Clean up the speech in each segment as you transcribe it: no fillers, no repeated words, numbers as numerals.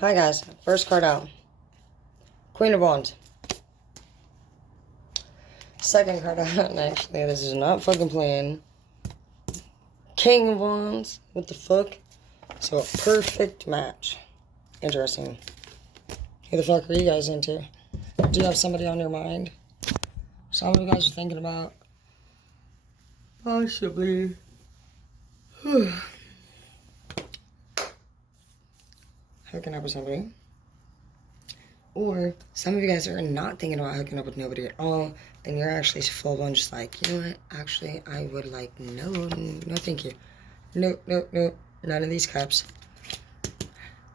Hi guys, first card out. Queen of Wands. Second card out, and actually this is not fucking playing. King of Wands. What the fuck? So a perfect match. Interesting. Who the fuck are you guys into? Do you have somebody on your mind? Some of you guys are thinking about possibly hooking up with somebody. Or some of you guys are not thinking about hooking up with nobody at all, and you're actually full on just like, you know what, actually, I would like, no, thank you. Nope, none of these cups.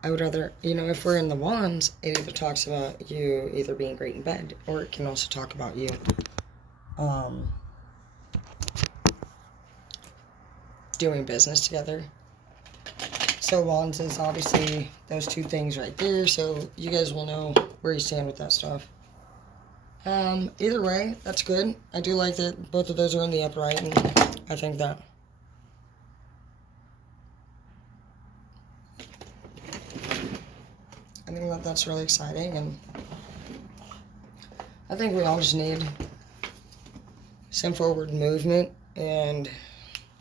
I would rather, if we're in the Wands, it either talks about you either being great in bed, or it can also talk about you, doing business together. So Wands is obviously those two things right there, so you guys will know where you stand with that stuff. Either way, that's good. I do like that both of those are in the upright, and I think that that's really exciting, and I think we all just need some forward movement and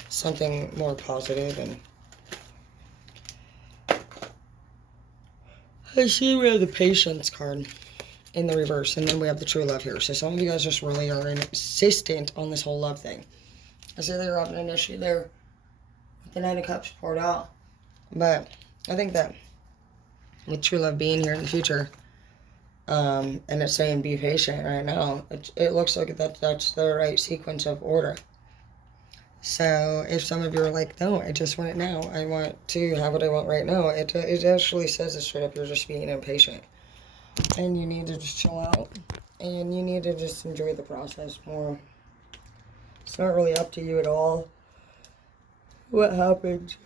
something more positive. And I see we have the Patience card in the reverse, and then we have the True Love here. So some of you guys just really are insistent on this whole love thing. I see they're having an issue there with the Nine of Cups poured out. But I think that with True Love being here in the future, and it's saying be patient right now, it looks like that's the right sequence of order. So if some of you are like, no, I just want it now, I want to have what I want right now, it actually says it straight up, you're just being impatient. And you need to just chill out. And you need to just enjoy the process more. It's not really up to you at all what happens.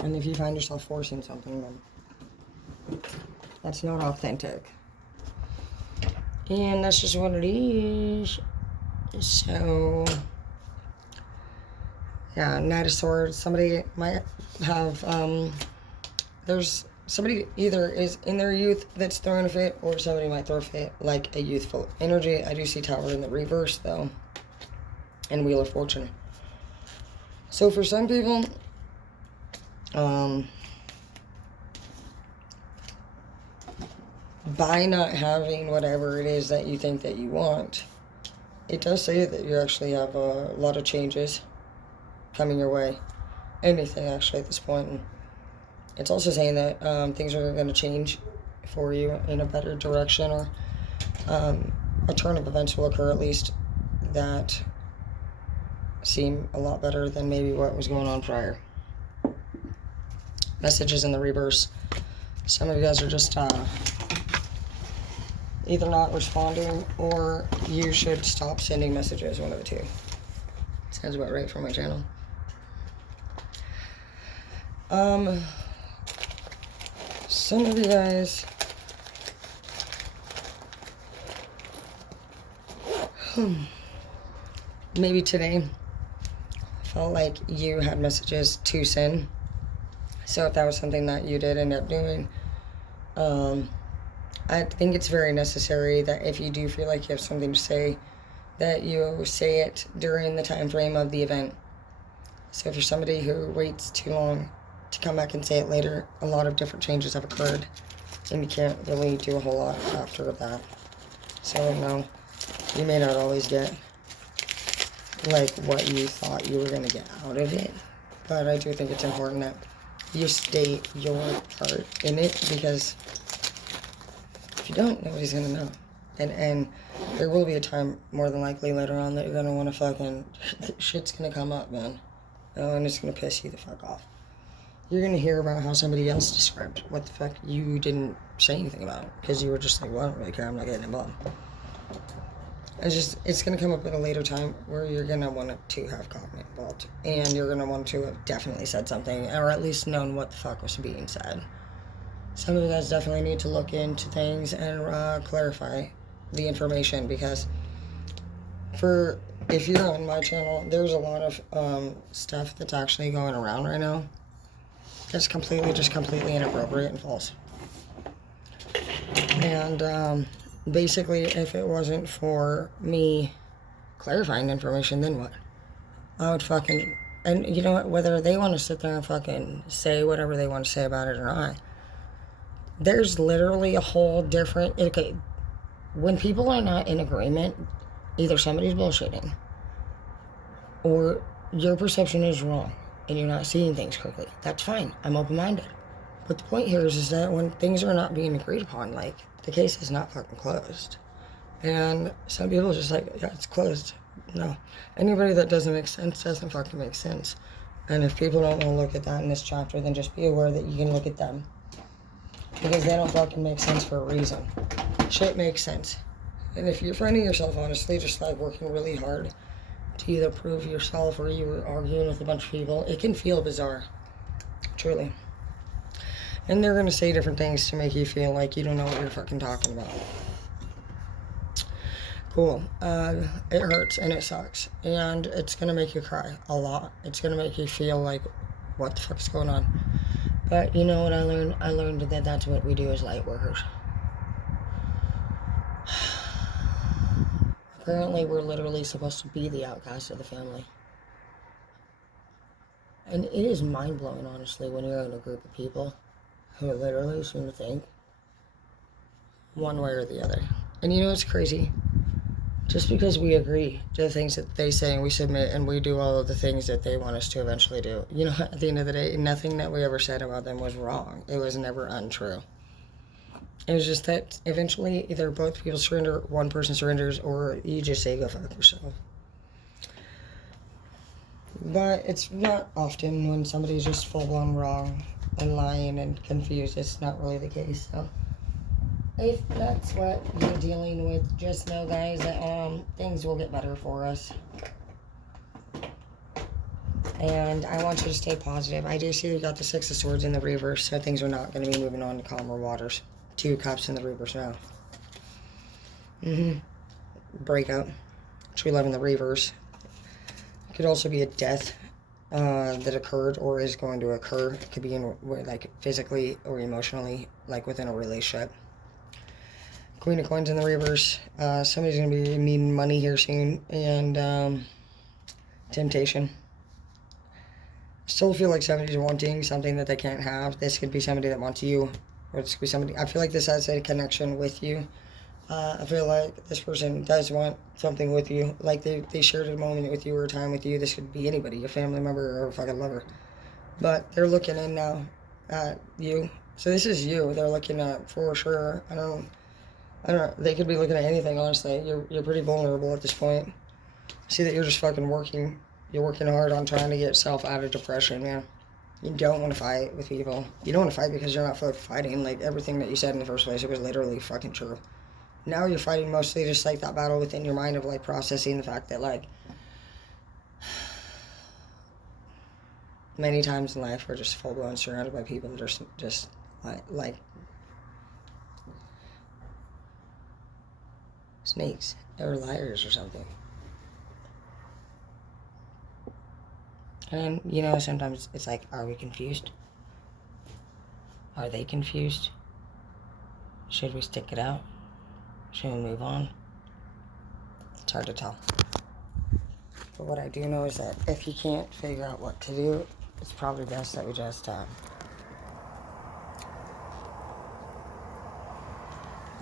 And if you find yourself forcing something, then that's not authentic. And that's just what it is. So yeah, Knight of Swords. Somebody might have, there's somebody either is in their youth that's throwing a fit, or somebody might throw a fit like a youthful energy. I do see Tower in the reverse, though, and Wheel of Fortune. So for some people, by not having whatever it is that you think that you want, it does say that you actually have a lot of changes coming your way. Anything, actually, at this point. And it's also saying that things are going to change for you in a better direction, or a turn of events will occur, at least, that seem a lot better than maybe what was going on prior. Messages in the reverse. Some of you guys are just either not responding, or you should stop sending messages, one of the two. Sounds about right for my channel. Some of you guys maybe today felt like you had messages to send. So if that was something that you did end up doing, I think it's very necessary that if you do feel like you have something to say, that you say it during the time frame of the event. So if you're somebody who waits too long to come back and say it later, a lot of different changes have occurred, and you can't really do a whole lot after that. So no, you may not always get like what you thought you were going to get out of it, but I do think it's important that you state your part in it, because if you don't, nobody's going to know. And there will be a time, more than likely, later on, that you're going to want to fucking, shit's going to come up, man. And it's going to piss you the fuck off. You're going to hear about how somebody else described what the fuck you didn't say anything about, because you were just like, well, I don't really care, I'm not getting involved. It's going to come up at a later time where you're going to want to have gotten involved, and you're going to want to have definitely said something, or at least known what the fuck was being said. Some of you guys definitely need to look into things and clarify the information, because if you're on my channel, there's a lot of stuff that's actually going around right now That's completely inappropriate and false. And basically, if it wasn't for me clarifying information, then what? I would fucking... And you know what? Whether they want to sit there and fucking say whatever they want to say about it or not, there's literally a whole different... Okay, when people are not in agreement, either somebody's bullshitting or your perception is wrong and you're not seeing things correctly. That's fine. I'm open-minded. But the point here is that when things are not being agreed upon, like, the case is not fucking closed. And some people are just like, yeah, it's closed. No. Anybody that doesn't make sense doesn't fucking make sense. And if people don't want to look at that in this chapter, then just be aware that you can look at them. Because they don't fucking make sense for a reason. Shit makes sense. And if you're finding yourself, honestly, just like working really hard to either prove yourself or you're arguing with a bunch of people, it can feel bizarre. Truly. And they're going to say different things to make you feel like you don't know what you're fucking talking about. Cool. It hurts and it sucks. And it's going to make you cry a lot. It's going to make you feel like, what the fuck is going on? But you know what I learned? I learned that that's what we do as light workers. Apparently, we're literally supposed to be the outcast of the family. And it is mind-blowing, honestly, when you're in a group of people who literally seem to think one way or the other. And you know what's crazy? Just because we agree to the things that they say and we submit and we do all of the things that they want us to eventually do, you know, at the end of the day, nothing that we ever said about them was wrong. It was never untrue. It was just that eventually either both people surrender, one person surrenders, or you just say go fuck yourself. But it's not often when somebody's just full-blown wrong and lying and confused. It's not really the case. So if that's what you're dealing with, just know, guys, that things will get better for us. And I want you to stay positive. I do see we got the Six of Swords in the reverse, so things are not going to be moving on to calmer waters. 2 Cups in the reverse now. Breakup. True love in the reverse. It could also be a death that occurred or is going to occur. It could be in, like, physically or emotionally, like within a relationship. Queen of Coins in the reverse. Somebody's going to be needing money here soon. And temptation. Still feel like somebody's wanting something that they can't have. This could be somebody that wants you. Or this could be somebody. I feel like this has a connection with you. I feel like this person does want something with you. Like they shared a moment with you or a time with you. This could be anybody, a family member or a fucking lover. But they're looking in now at you. So this is you. They're looking at for sure. I don't know. They could be looking at anything, honestly. You're pretty vulnerable at this point. See that you're just fucking working. You're working hard on trying to get yourself out of depression, man. You don't want to fight with people. You don't want to fight because you're not fighting. Like, everything that you said in the first place, it was literally fucking true. Now you're fighting mostly just, like, that battle within your mind of, like, processing the fact that, like, many times in life we're just full-blown surrounded by people that are just, like snakes or liars or something. And, you know, sometimes it's like, are we confused? Are they confused? Should we stick it out? Should we move on? It's hard to tell. But what I do know is that if you can't figure out what to do, it's probably best that we just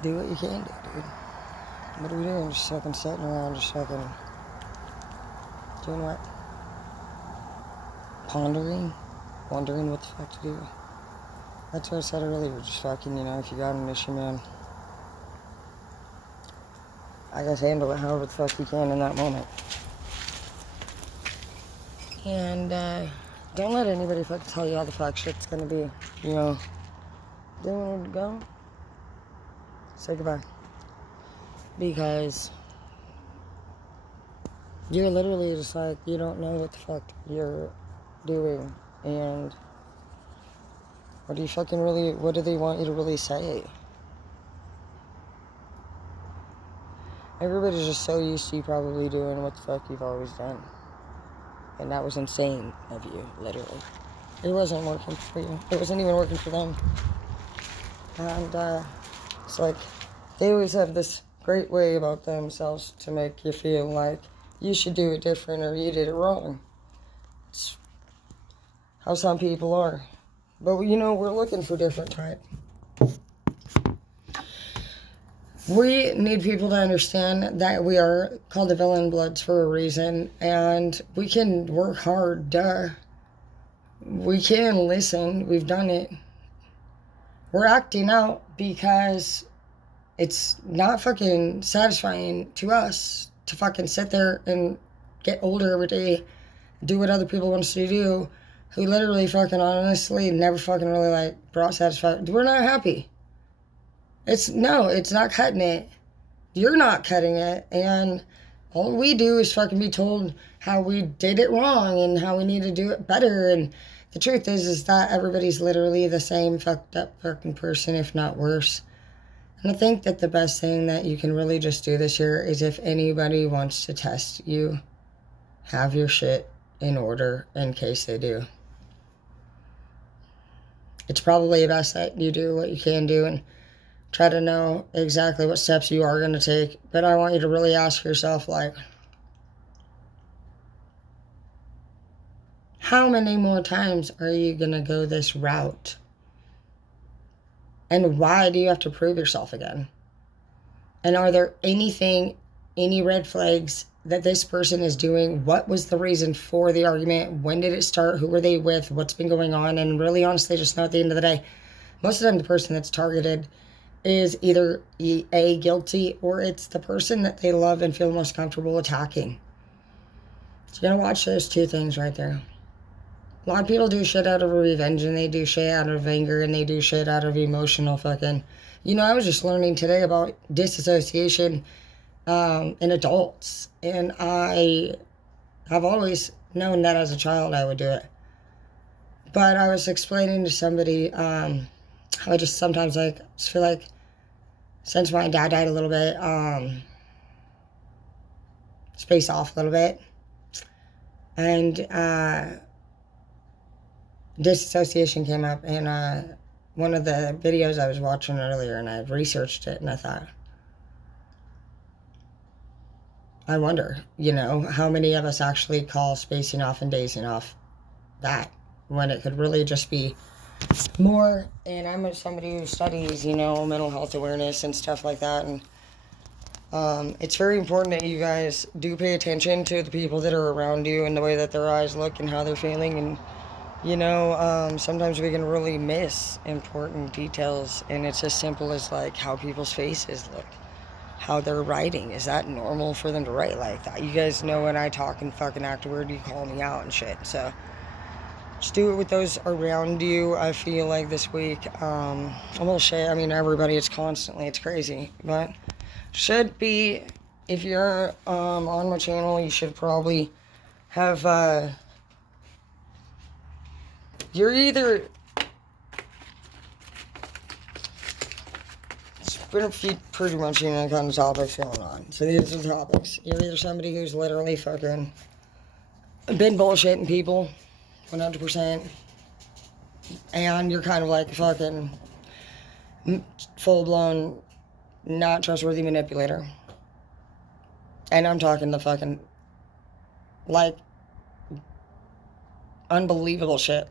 do what you can do, dude. What are we doing? Just fucking sitting around, just fucking doing what? Pondering, wondering what the fuck to do. That's what I said earlier, just fucking, you know, if you got an issue, man, I guess handle it however the fuck you can in that moment. And, don't let anybody fucking tell you how the fuck shit's gonna be, you know. Don't need to go, say goodbye. Because you're literally just like, you don't know what the fuck you're doing, and what do they want you to really say? Everybody's just so used to you probably doing what the fuck you've always done, and that was insane of you, literally. it wasn't working for you. It wasn't even working for them. And it's like they always have this great way about themselves to make you feel like you should do it different or you did it wrong. It's how some people are. But, we're looking for different type. We need people to understand that we are called the Villain Bloods for a reason, and we can work hard, duh. We can listen, we've done it. We're acting out because it's not fucking satisfying to us to fucking sit there and get older every day, do what other people want us to do, who literally fucking honestly never fucking really brought satisfaction. We're not happy. It's not cutting it. You're not cutting it. And all we do is fucking be told how we did it wrong and how we need to do it better. And the truth is that everybody's literally the same fucked up fucking person, if not worse. And I think that the best thing that you can really just do this year is if anybody wants to test you, have your shit in order in case they do. It's probably best that you do what you can do and try to know exactly what steps you are going to take. But I want you to really ask yourself, how many more times are you going to go this route? And why do you have to prove yourself again? And are there any red flags that this person is doing? What was the reason for the argument? When did it start? Who were they with? What's been going on? And really honestly, just know at the end of the day, most of the time the person that's targeted is either A, guilty, or it's the person that they love and feel most comfortable attacking. So you're going to watch those two things right there. A lot of people do shit out of revenge, and they do shit out of anger, and they do shit out of emotional fucking... I was just learning today about disassociation in adults, and I have always known that as a child I would do it. But I was explaining to somebody how I just sometimes just feel like since my dad died a little bit, spaced off a little bit, and disassociation came up in one of the videos I was watching earlier, and I researched it, and I thought, I wonder, how many of us actually call spacing off and dazing off that, when it could really just be more. And I'm somebody who studies, mental health awareness and stuff like that, and it's very important that you guys do pay attention to the people that are around you and the way that their eyes look and how they're feeling. And sometimes we can really miss important details, and it's as simple as how people's faces look, how they're writing. Is that normal for them to write like that? You guys know when I talk and fucking afterward, you call me out and shit. So just do it with those around you. I feel like this week, well, shit, everybody, it's crazy, but should be, if you're on my channel, you should probably have, you're either, it's been pretty much, kind of topics going on. So these are the topics. You're either somebody who's literally fucking been bullshitting people, 100%, and you're kind of fucking full-blown not trustworthy manipulator. And I'm talking the fucking unbelievable shit.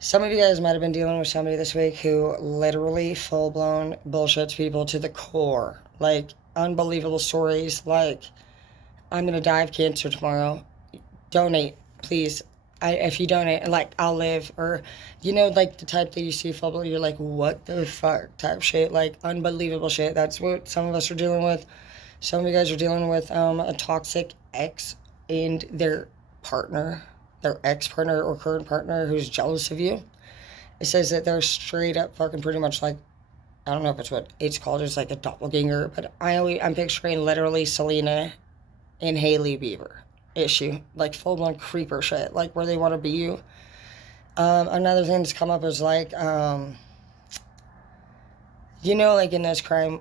Some of you guys might have been dealing with somebody this week who literally full-blown bullshits people to the core. Unbelievable stories I'm gonna die of cancer tomorrow. Donate, please. If you donate, I'll live. Or, the type that you see full-blown, you're what the fuck type shit. Unbelievable shit. That's what some of us are dealing with. Some of you guys are dealing with a toxic ex and their partner, their ex-partner or current partner who's jealous of you. It says that they're straight up fucking pretty much I don't know if it's what it's called, it's a doppelganger, but I'm picturing literally Selena and Hailey Bieber issue, full-blown creeper shit, where they want to be you. Another thing that's come up is in those crime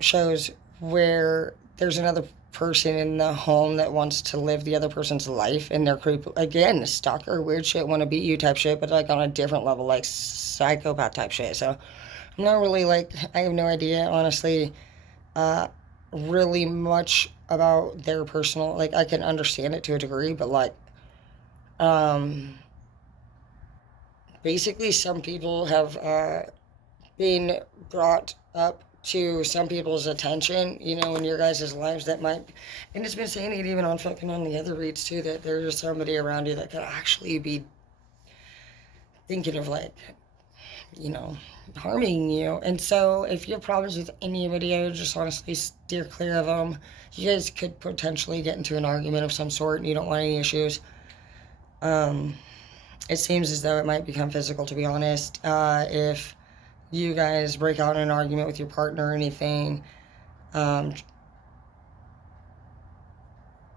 shows where there's another person in the home that wants to live the other person's life, and they're creep, again, stalker, weird shit, want to beat you type shit, but like on a different level, like psychopath type shit. So I'm not really like, I have no idea, honestly, really much about their personal, like I can understand it to a degree, but like, basically some people have been brought up to some people's attention, you know, in your guys' lives that might, and it's been saying it even on fucking on the other reads too, that there's somebody around you that could actually be thinking of like, you know, harming you. And so if you have problems with anybody, I would just honestly steer clear of them. You guys could potentially get into an argument of some sort and you don't want any issues. It seems as though it might become physical, to be honest. If you guys break out in an argument with your partner or anything, I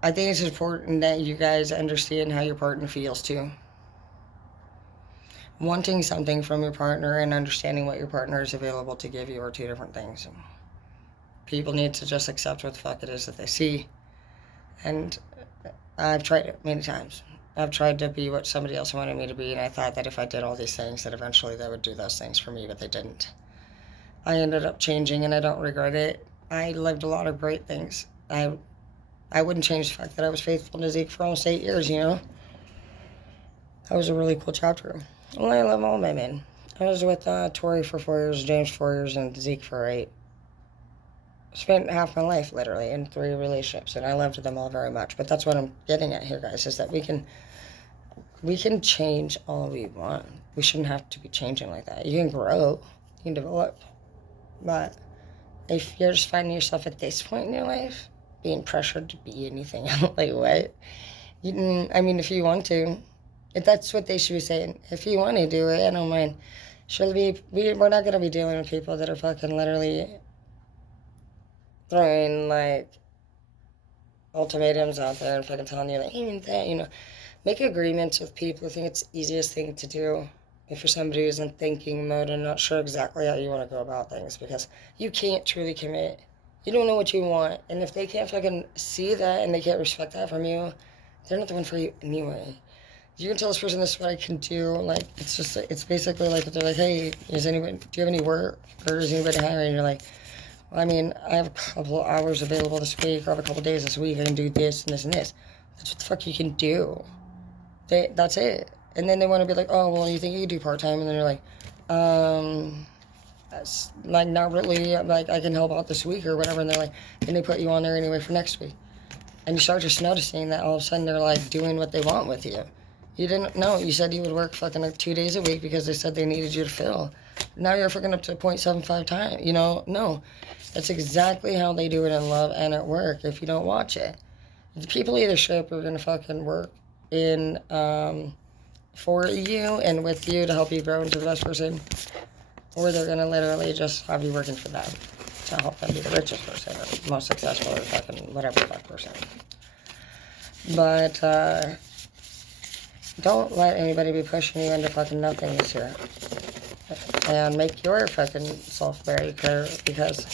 think it's important that you guys understand how your partner feels too. Wanting something from your partner and understanding what your partner is available to give you are two different things. People need to just accept what the fuck it is that they see. And I've tried it many times. I've tried to be what somebody else wanted me to be, and I thought that if I did all these things, that eventually they would do those things for me, but they didn't. I ended up changing, and I don't regret it. I lived a lot of great things. I wouldn't change the fact that I was faithful to Zeke for almost 8 years, you know? That was a really cool chapter. Well, I love all my men. I was with Tori for 4 years, James 4 years, and Zeke for 8. Spent half my life, literally, in 3 relationships, and I loved them all very much. But that's what I'm getting at here, guys, is that we can change all we want. We shouldn't have to be changing like that. You can grow, you can develop. But if you're just finding yourself at this point in your life, being pressured to be anything, like what? I mean, if you want to, if that's what they should be saying. If you want to do it, I don't mind. We're not going to be dealing with people that are fucking literally throwing, like, ultimatums out there and fucking telling you, like, hey, you know. Make agreements with people. I think it's the easiest thing to do if you're somebody who's in thinking mode and not sure exactly how you want to go about things, because you can't truly commit. You don't know what you want, and if they can't fucking see that and they can't respect that from you, they're not the one for you anyway. You can tell this person, this is what I can do. Like, it's basically like if they're like, hey, do you have any work, or is anybody hiring? And you're like, well, I mean, I have a couple of hours available this week, or I have a couple of days this week. I can do this and this and this. That's what the fuck you can do. That's it. And then they want to be like, oh, well, you think you can do part-time? And then you're like, that's like not really, like I can help out this week or whatever. And they're like, and they put you on there anyway for next week. And you start just noticing that all of a sudden they're like doing what they want with you. You didn't know. You said you would work fucking like 2 days a week because they said they needed you to fill. Now you're fucking up to 0.75 time. You know, no. That's exactly how they do it in love and at work if you don't watch it. The people leadership are going to fucking work in for you and with you to help you grow into the best person, or they're going to literally just have you working for them to help them be the richest person or most successful or fucking whatever fuck person. But don't let anybody be pushing you into fucking nothing this year. And make your fucking self very clear, because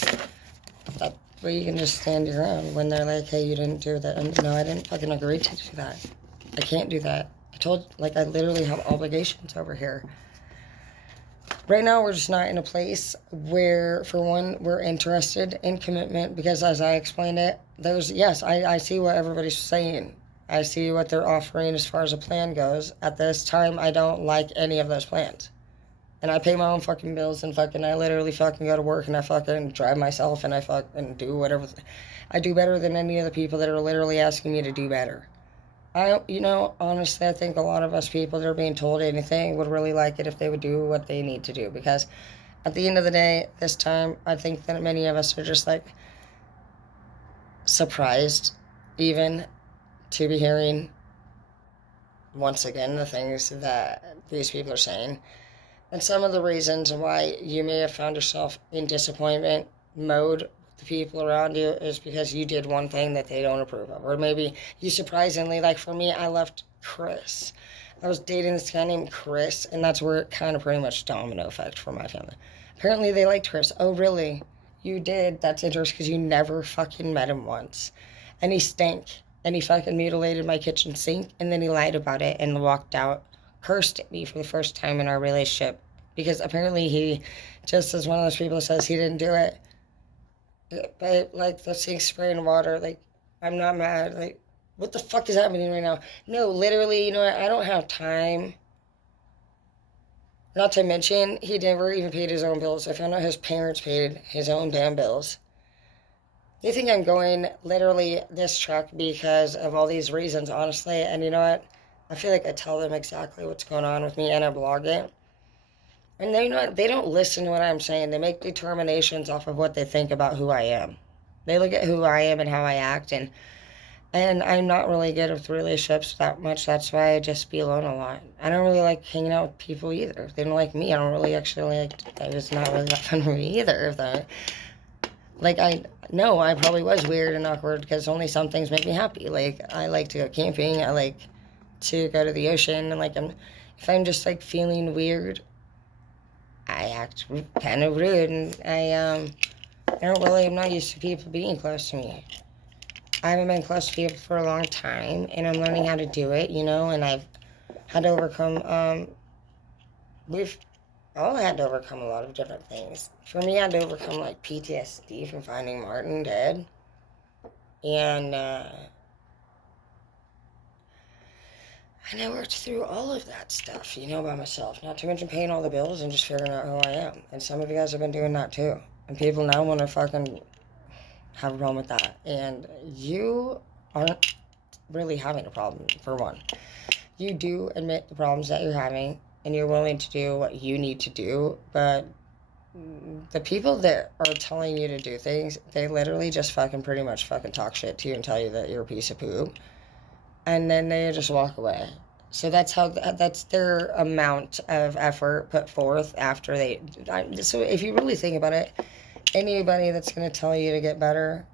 that way you can just stand your ground when they're like, hey, you didn't do that. And no, I didn't fucking agree to do that. I can't do that. I literally have obligations over here. Right now, we're just not in a place where, for one, we're interested in commitment, because as I explained it, I see what everybody's saying. I see what they're offering as far as a plan goes. At this time, I don't like any of those plans. And I pay my own fucking bills, and I literally fucking go to work, and I fucking drive myself, and I fucking do whatever. I do better than any of the people that are literally asking me to do better. Honestly, I think a lot of us people that are being told anything would really like it if they would do what they need to do. Because at the end of the day, this time, I think that many of us are just like surprised even to be hearing once again the things that these people are saying. And some of the reasons why you may have found yourself in disappointment mode, the people around you, is because you did one thing that they don't approve of. Or maybe you surprisingly, like for me, I left Chris. I was dating this guy named Chris, and that's where it kind of pretty much domino effect for my family. Apparently they liked Chris. Oh, really? You did? That's interesting, because you never fucking met him once. and he stank, and he fucking mutilated my kitchen sink, and then he lied about it and walked out, cursed at me for the first time in our relationship, because apparently he just is one of those people that says he didn't do it. But like the sink spraying water, like I'm not mad. Like what the fuck is happening right now? No, literally, you know what? I don't have time. Not to mention, he never even paid his own bills. I found out his parents paid his own damn bills. They think I'm going literally this truck because of all these reasons, honestly. And you know what? I feel like I tell them exactly what's going on with me and I blog it. And they don't listen to what I'm saying. They make determinations off of what they think about who I am. They look at who I am and how I act, and I'm not really good with relationships that much. That's why I just be alone a lot. I don't really like hanging out with people either. If they don't like me, I don't really actually like. It's not really that fun for me either. If that, like I know I probably was weird and awkward because only some things make me happy. Like I like to go camping. I like to go to the ocean, and like if I'm just like feeling weird, I act kind of rude, and I'm not used to people being close to me. I haven't been close to people for a long time, and I'm learning how to do it, you know, and I've had to overcome, we've all had to overcome a lot of different things. For me, I had to overcome, like, PTSD from finding Martin dead, and I worked through all of that stuff, you know, by myself, not to mention paying all the bills and just figuring out who I am, and some of you guys have been doing that, too, and people now want to fucking have a problem with that, and you aren't really having a problem. For one, you do admit the problems that you're having and you're willing to do what you need to do, but the people that are telling you to do things, they literally just fucking pretty much fucking talk shit to you and tell you that you're a piece of poop, and then they just walk away. So that's their amount of effort put forth after so if you really think about it, anybody that's going to tell you to get better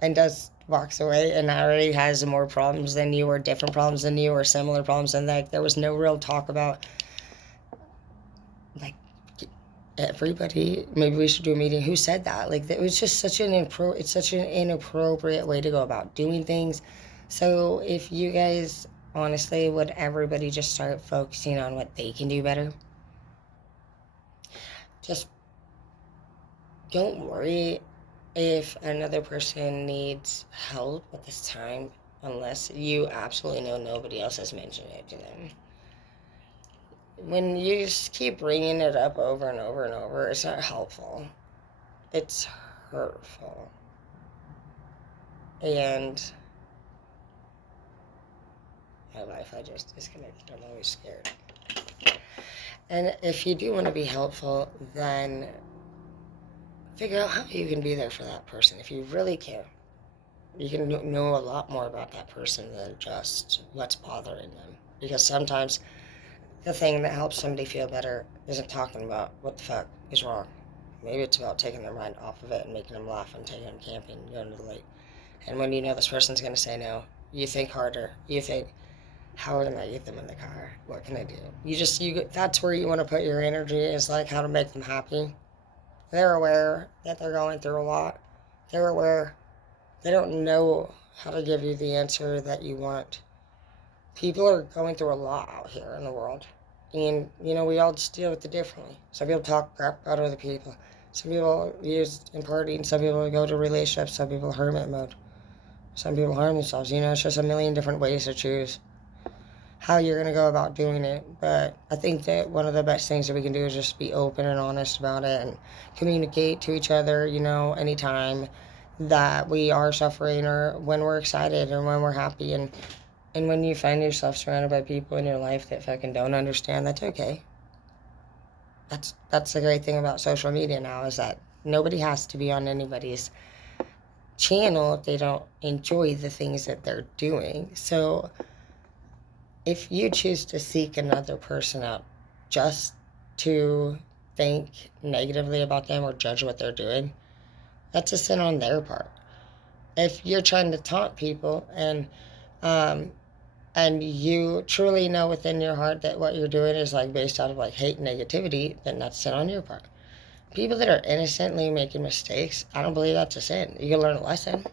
and walks away and already has more problems than you, or different problems than you, or similar problems, and like there was no real talk about, like, everybody, maybe we should do a meeting, who said that? Like, it was just such it's such an inappropriate way to go about doing things. So if you guys, honestly, would everybody just start focusing on what they can do better? Just don't worry if another person needs help at this time unless you absolutely know nobody else has mentioned it to them. When you just keep bringing it up over and over and over, it's not helpful. It's hurtful. And my Wi-Fi just disconnected. I'm always scared. And if you do want to be helpful, then figure out how you can be there for that person. If you really care, you can know a lot more about that person than just what's bothering them. Because sometimes the thing that helps somebody feel better isn't talking about what the fuck is wrong. Maybe it's about taking their mind off of it and making them laugh and taking them camping, going to the lake. And when you know this person's going to say no, you think harder. You think, how can I get them in the car? What can I do? That's where you want to put your energy, is like how to make them happy. They're aware that they're going through a lot. They're aware. They don't know how to give you the answer that you want. People are going through a lot out here in the world. And, you know, we all just deal with it differently. Some people talk crap about other people. Some people use in partying. Some people go to relationships. Some people hermit mode. Some people harm themselves. You know, it's just a million different ways to choose how you're going to go about doing it. But I think that one of the best things that we can do is just be open and honest about it and communicate to each other, you know, anytime that we are suffering, or when we're excited, or when we're happy. And when you find yourself surrounded by people in your life that fucking don't understand, that's okay. That's the great thing about social media now, is that nobody has to be on anybody's channel if they don't enjoy the things that they're doing. So if you choose to seek another person out just to think negatively about them or judge what they're doing, that's a sin on their part. If you're trying to taunt people and you truly know within your heart that what you're doing is like based out of like hate and negativity, then that's sin on your part. People that are innocently making mistakes, I don't believe that's a sin. You can learn a lesson.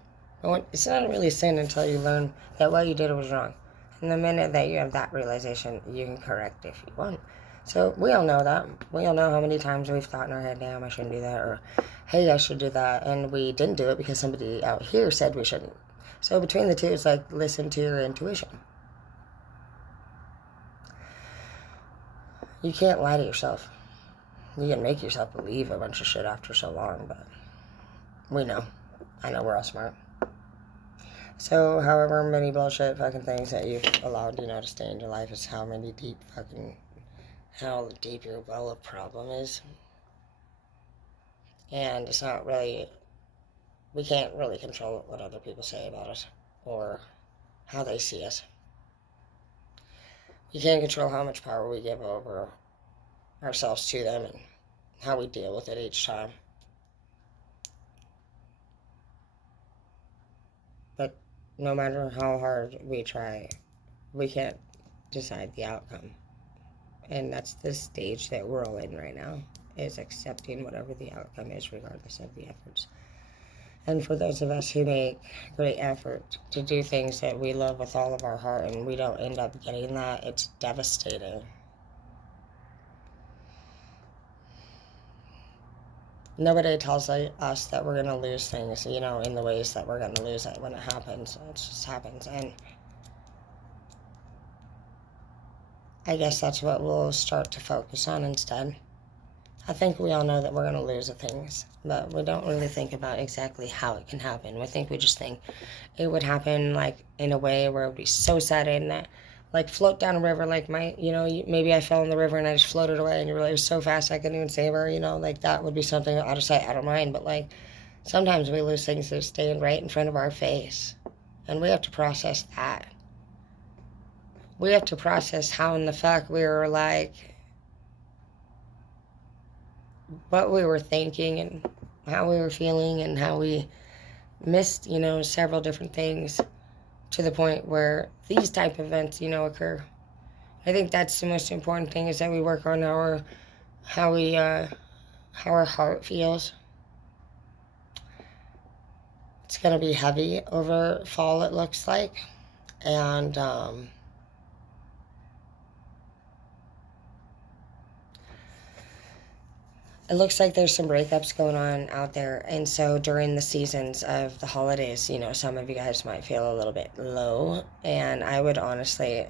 It's not really sin until you learn that what you did was wrong. And the minute that you have that realization, you can correct if you want. So we all know that. We all know how many times we've thought in our head, damn, I shouldn't do that, or hey, I should do that, and we didn't do it because somebody out here said we shouldn't. So between the two, it's like, listen to your intuition. You can't lie to yourself. You can make yourself believe a bunch of shit after so long, but we know. I know we're all smart. So however many bullshit fucking things that you've allowed, to stay in your life is how deep your well of problem is. And it's not really, we can't really control what other people say about us or how they see us. You can't control how much power we give over ourselves to them and how we deal with it each time. But no matter how hard we try, we can't decide the outcome. And that's the stage that we're all in right now, is accepting whatever the outcome is, regardless of the efforts. And for those of us who make great effort to do things that we love with all of our heart and we don't end up getting that, it's devastating. Nobody tells us that we're going to lose things, in the ways that we're going to lose it when it happens. It just happens. And I guess that's what we'll start to focus on instead. I think we all know that we're going to lose things, but we don't really think about exactly how it can happen. We just think it would happen, like, in a way where it would be so sudden that, like, float down a river, like maybe I fell in the river and I just floated away and you realize it was so fast I couldn't even save her, like, that would be something out of sight, out of mind. But, like, sometimes we lose things that are staying right in front of our face, and we have to process that. We have to process how in the fuck we were, like, what we were thinking and how we were feeling and how we missed, several different things to the point where these type of events, occur. I think that's the most important thing, is that we work on how our heart feels. It's going to be heavy over fall, it looks like. And it looks like there's some breakups going on out there. And so during the seasons of the holidays, some of you guys might feel a little bit low. And I would honestly,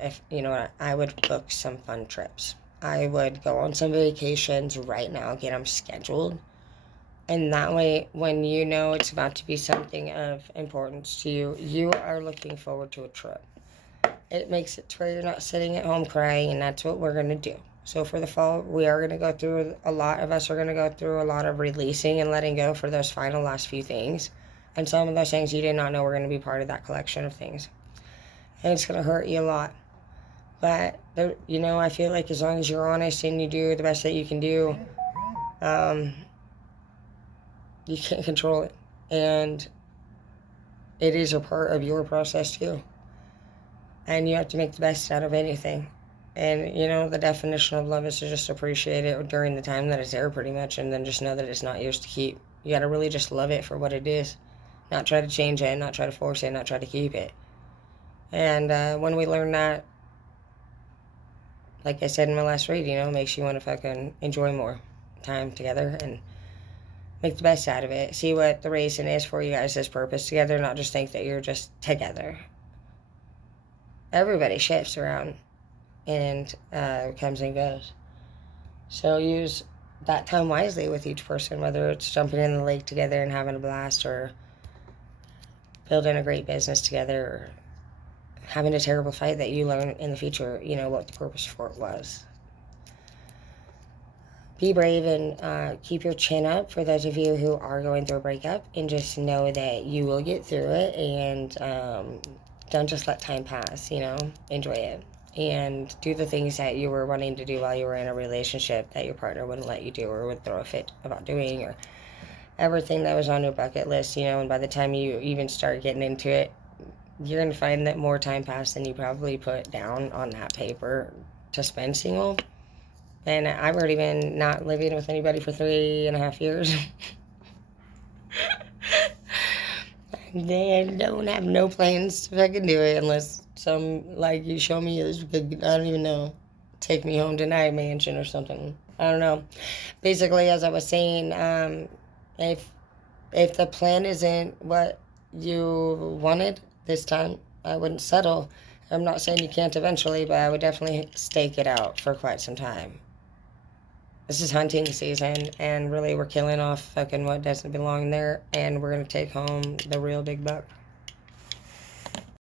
I would book some fun trips. I would go on some vacations right now, get them scheduled. And that way, when it's about to be something of importance to you, you are looking forward to a trip. It makes it to where you're not sitting at home crying, and that's what we're going to do. So for the fall, we are going to go through, a lot of us are going to go through a lot of releasing and letting go for those final last few things. And some of those things you did not know were going to be part of that collection of things. And it's going to hurt you a lot. But, I feel like as long as you're honest and you do the best that you can do, you can't control it. And it is a part of your process too. And you have to make the best out of anything. And, the definition of love is to just appreciate it during the time that it's there, pretty much, and then just know that it's not yours to keep. You got to really just love it for what it is. Not try to change it, not try to force it, not try to keep it. And when we learn that, like I said in my last read, makes you want to fucking enjoy more time together and make the best out of it. See what the reason is for you guys' purpose together, not just think that you're just together. Everybody shifts around and comes and goes. So use that time wisely with each person, whether it's jumping in the lake together and having a blast, or building a great business together, or having a terrible fight that you learn in the future, what the purpose for it was. Be brave and keep your chin up for those of you who are going through a breakup, and just know that you will get through it, and don't just let time pass, enjoy it. And do the things that you were wanting to do while you were in a relationship that your partner wouldn't let you do or would throw a fit about doing, or everything that was on your bucket list, and by the time you even start getting into it, you're going to find that more time passed than you probably put down on that paper to spend single. And I've already been not living with anybody for 3.5 years. They don't have no plans to fucking do it unless you show me this big, I don't even know, take me home tonight mansion or something. I don't know. Basically, as I was saying, if the plan isn't what you wanted this time, I wouldn't settle. I'm not saying you can't eventually, but I would definitely stake it out for quite some time. This is hunting season, and really we're killing off fucking what doesn't belong there, and we're going to take home the real big bucks.